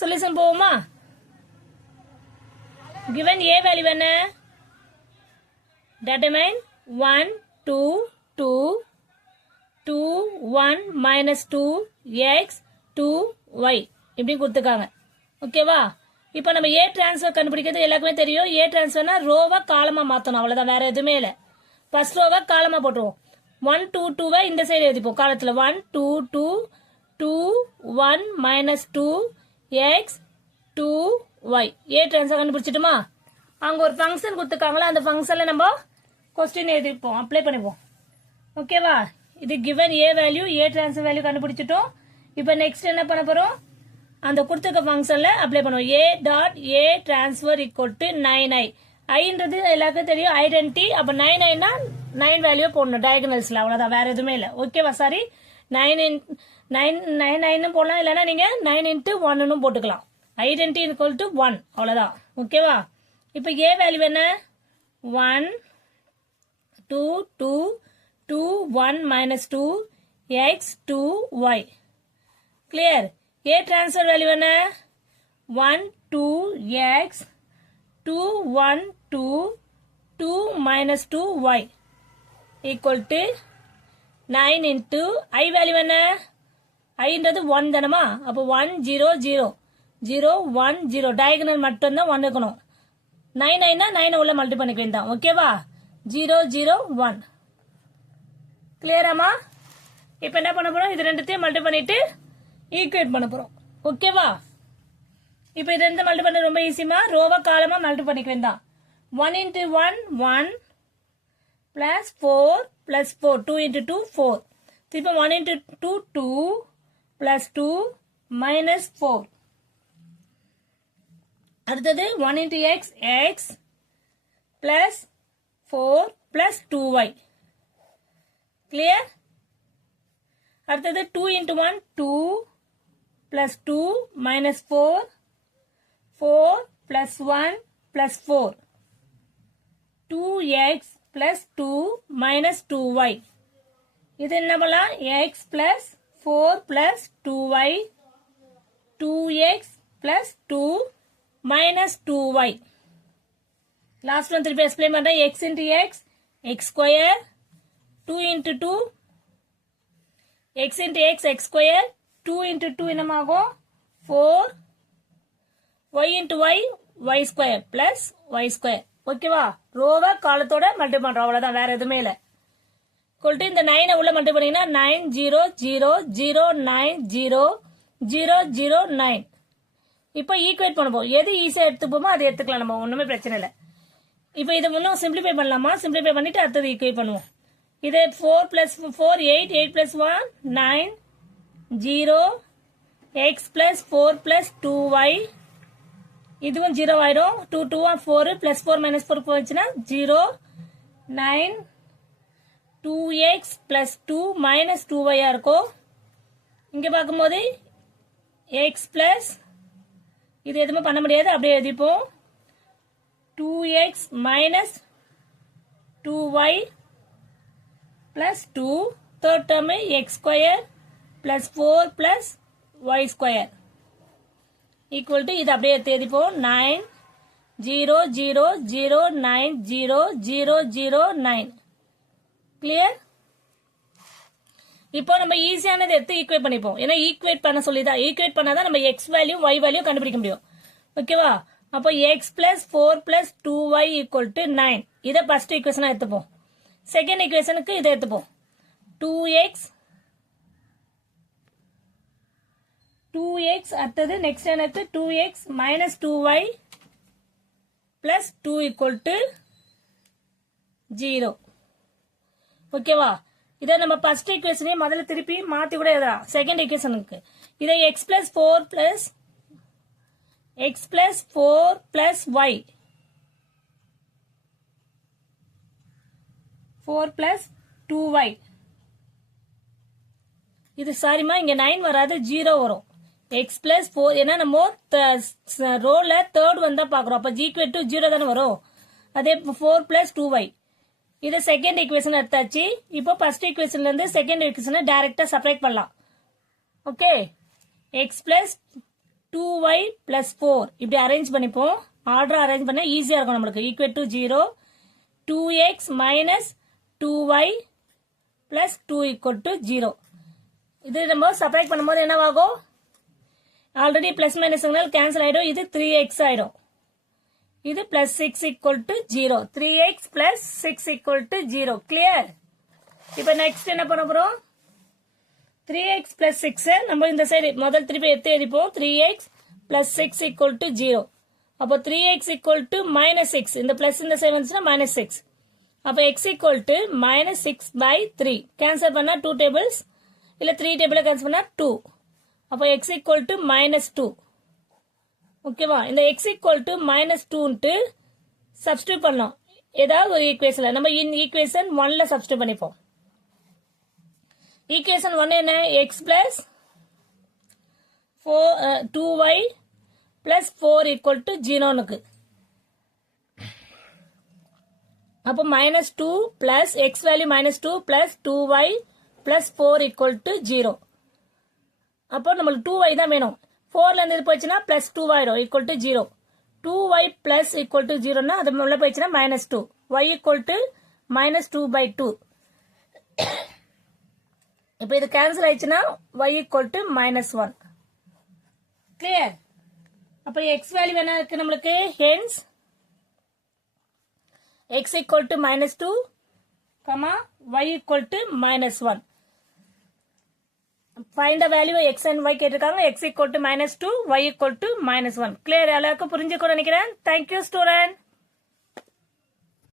Solution போவோமா? given a value என்ன? determine 1 2 2 2 1 minus 2 x 2 y இப்படி கொடுத்துருக்காங்க. ஓகேவா? இப்போ நம்ம ஏ டிரான்ஸ்ஃபர் கண்டுபிடிக்கிறது எல்லாருக்குமே தெரியும். ஏ டிரான்ஸ்ஃபர்னா ரோவை காலமா மாற்றணும், அவ்வளோதான், வேற எதுவுமே இல்லை. ஃபர்ஸ்ட் ரோவை காலமா போட்டுருவோம். 1 2 2 இந்த சைடு எழுதிப்போம் காலத்தில். 1 2 2 2 1 minus 2 x 2 y ஏ டிரான்ஸ்ஃபர் கண்டுபிடிச்சிட்டுமா? அவங்க ஒரு ஃபங்க்ஷன் கொடுத்துருக்காங்களா, அந்த ஃபங்க்ஷனில் நம்ம கொஸ்டின் எழுதிப்போம், அப்ளை பண்ணிப்போம். ஓகேவா? இது given a value, A transfer value கண்டுபிடிச்சிட்டோம். இப்போ நெக்ஸ்ட் என்ன பண்ண போறோம்? அந்த கொடுத்துருக்க ஃபங்க்ஷன்ல அப்ளை பண்ணுவோம். a dot a transfer equal to 9i. ஐன்றது எல்லாருக்கும் தெரியும், ஐடென்டி. அப்போ 9iனா 9 வேல்யூ போடணும் டயகனல்ஸ்ல, அவ்வளோதான், வேற எதுவுமே இல்லை. ஓகேவா? சாரி, 9 போடலாம், இல்லைன்னா நீங்க 9 into 1 போட்டுக்கலாம். ஐடென்டி ஈக்குவல் டு 1, அவ்வளோதான். ஓகேவா? இப்போ a வேல்யூ என்ன? 1 2 2 2 1 minus 2 x 2 y. Clear? a transfer value என்ன? 1 2 x 2 1 2 2 minus 2 y equal to 9 into I value என்ன? ஐன்றது 1 தானமா? அப்போ 1 0 0 0 1 0 டயகனல் மட்டும்தான் 1 இருக்கணும். 9 ஐனா 9 உள்ள மல்டி பண்ணிக்க வேண்டாம். ஓகேவா? 0 0 1. கிளியராமா? இப்போ என்ன பண்ண போறோம்? இது ரெண்டுத்தையும் மல்டி பண்ணிட்டு ஈக்குவேட் பண்ண போறோம். ஓகேவா? இப்போ இது ரெண்டு மல்டி பண்ண ரொம்ப ஈஸிமா, ரோவா காலமா மல்டி பண்ணிக்க வேண்டாம். 1 into 1 1 plus 4 plus 4 2 into 2 4. திருப்பி 1 into 2 2 plus 2 minus 4. அடுத்தது 1 into x x plus 4 plus 2y. Clear? அடுத்தது 2 into 1 2 plus 2 minus 4 4 plus 1 plus 4 2x plus 2 minus 2y. இது என்ன பண்ணலாம்? x plus 4 plus 2y 2x plus 2 minus 2y. Last one திருப்பி explain பண்றேன். x into x x square 2 into 2 x into x x square 2 into 2 என்னமாகும்? 4 y into y y square plus y square. ஓகேவா? ரோவா காலத்தோட multi பண்றோம், அவ்வளவுதான், வேற எதுவுமே இல்லை. கொல்ட்டு இந்த 9 உள்ள மல்டி பண்ணீங்கன்னா 9 0 0 0 9 0 0 0 9. இப்போ ஈக்குவேட் பண்ணுவோம். எது ஈஸியா எடுத்துப்போமோ அதை எடுத்துக்கலாம், நம்ம ஒண்ணுமே பிரச்சனை இல்லை. இப்போ இதை இன்னும் சிம்பிளிஃபை பண்ணலாமா? சிம்பிளிஃபை பண்ணிட்டு அடுத்தது ஈக்குவேட் பண்ணுவோம். இது 4 plus 4 8 8 plus 1 9 0 x plus 4 plus 2y. இதுவும் 0 ஆயிடும். 2 2 4 plus 4 minus 4 போச்சுன்னா 0 9 2x plus 2 minus 2y இருக்கும். இங்க பார்க்கும்போது x plus இது எதுவுமே பண்ண முடியாது, அப்படியே எழுதிப்போம். 2x minus 2y plus 2 third term x square plus 4 plus y square equal to இது அப்படியே எழுதிப்போம். 9 0 0 0 9 0 0 0 9. கிளியர்? இப்போ நம்ம ஈஸியானது எடுத்து ஈக்குவேட் பண்ணிப்போம். ஏன்னா ஈக்குவேட் பண்ண சொல்லிதான், ஈக்குவேட் பண்ணாதான் நம்ம x வேல்யூ y வேல்யூ கண்டுபிடிக்க முடியும். ஓகேவா? அப்போ x plus 4 plus 2y equal to 9. இதை ஃபர்ஸ்ட் ஈக்குவேஷனா எடுத்துப்போம். செகண்ட் ஈக்குவேஷனுக்கு இதை எடுத்துப்போம். 2x அடுத்தது நெக்ஸ்ட் எனக்கு 2x minus 2y plus 2 equal to 0. ஓகேவா? இதை நம்ம ஃபர்ஸ்ட் ஈக்குவேஷனே முதல்ல திருப்பி மாத்தி கூட எழுதலாம். செகண்ட் ஈக்குவேஷனுக்கு இதை x plus 4 plus y 4 plus 2y. இது சாரிமா, இங்க 9 வராது, 0 வரும். x plus 4 ஏன்னா நம்ம ரோல தேர்ட் வந்தா பாக்குறோம், அப்ப equal to 0 தானே வரும். அதே 4 plus 2y. இதை செகண்ட் ஈக்குவேஷன் எடுத்தாச்சு. இப்போ ஃபர்ஸ்ட் ஈக்குவேஷன்ல இருந்து செகண்ட் ஈக்குவேஷனை டைரக்டா செப்பரேட் பண்ணலாம். Okay, x plus 2y plus 4 இப்படி அரேஞ்ச் பண்ணிப்போம். ஆர்டர் அரேஞ்ச் பண்ண ஈஸியா இருக்கும் நம்மளுக்கு. Equal to 0 2x minus 2y plus 2 equal to 0. இது நம்ம சப்ராக்ட் பண்ணும்போது என்னவாகும்? ஆல்ரெடி பிளஸ் மைனஸ்னால கேன்சல் ஆயிடும். இது 3x ஆயிடும். இது plus 6 equal to 0. 3x plus 6 equal to 0. Clear? இப்ப நெக்ஸ்ட் என்ன பண்ண போறோம்? 3x plus 6 நம்ம இந்த சைடு முதல் திருப்பி எடுத்து எழுதிப்போம். 3x plus 6 equal to 0. அப்போ 3x equal to minus 6. இந்த பிளஸ் இந்த சைடு வந்துச்சுன்னா minus 6. அப்போ x equal to minus 6 by 3. Cancel பண்ணா 2 டேபிள்ஸ் இல்ல 3 டேபிள கேன்சல் பண்ணா 2. அப்போ x equal to minus 2. ஓகேவா? இந்த x equal to minus 2 substitute பண்ணோம். ஏதாவது ஒரு ஈக்குவேஷன்ல நம்ம ஈக்குவேஷன் 1ல சப்ஸ்டிட்யூட் பண்ணிப்போம். ஈக்குவேஷன் 1 என்ன? x plus 2y plus 4 equal to 0னுக்கு. அப்போ minus 2 plus x value minus 2 plus 2y plus 4 equal to 0. அப்போ நம்மளுக்கு 2y தான் வேணும். 4ல இருந்து இது போச்சுன்னா plus 2 ஆயிடும் equal to 0. 2y plus equal to 0னா அது உள்ள போச்சுன்னா minus 2. y equal to minus 2 by 2. இப்போ இது கேன்சல் ஆயிடுச்சுன்னா y equal to minus 1. Clear? அப்போ x வேல்யூ என்ன இருக்கு நம்மளுக்கு? Hence x equal to minus 2, y equal to minus 1. Find the value x and y கேட்டிருக்காங்க. x equal to minus 2, y equal to minus 1. Clear? எல்லாருக்கும் புரிஞ்சுக்கணும் நினைக்கிறேன். Thank you student.